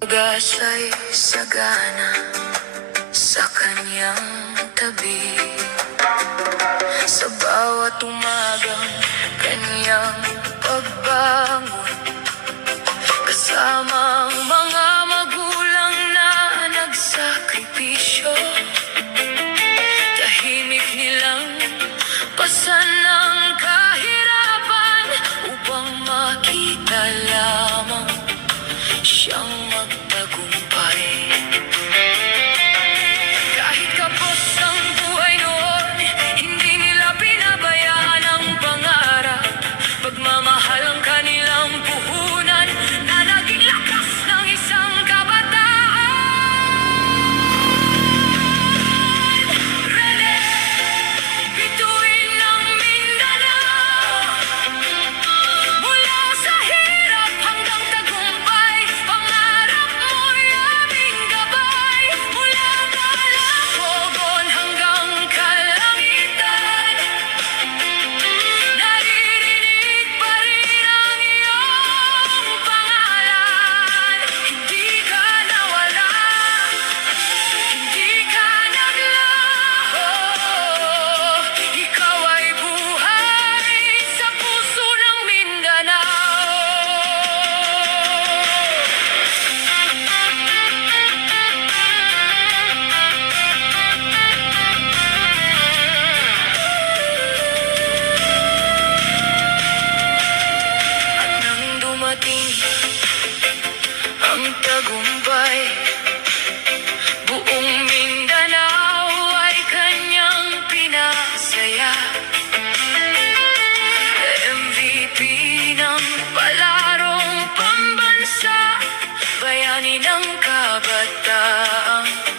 Pag-asa'y sagana sa kanyang tabi. Sa bawat umagang kanyang pagbangon, kasama ang mga magulang na nagsakripisyo. Tahimik nilang pasan ng kahirapan upang makita lamang siyang magtagumpay. Kahit kapos ang buhay noon, hindi nila pinabayaan ang pangarap. Pagmamahal ang kanilang puhunan na naging lakas ng isang kabataan. Rene, bituin ng Mindanao. Mula sa hirap hanggang tagumpay, pangarap mo'y aming gabay. Mula Calacogon hanggang kalangitan, naririnig pa rin ang iyong pangalan. Hindi ka nawala, hindi ka naglaho. Ikaw ay buhay sa puso ng Mindanao. At nang dumating ang tagumpay, buong Mindanao ay kanyang pinasaya. MVP ng palarong pambansa, bayani ng kabataan.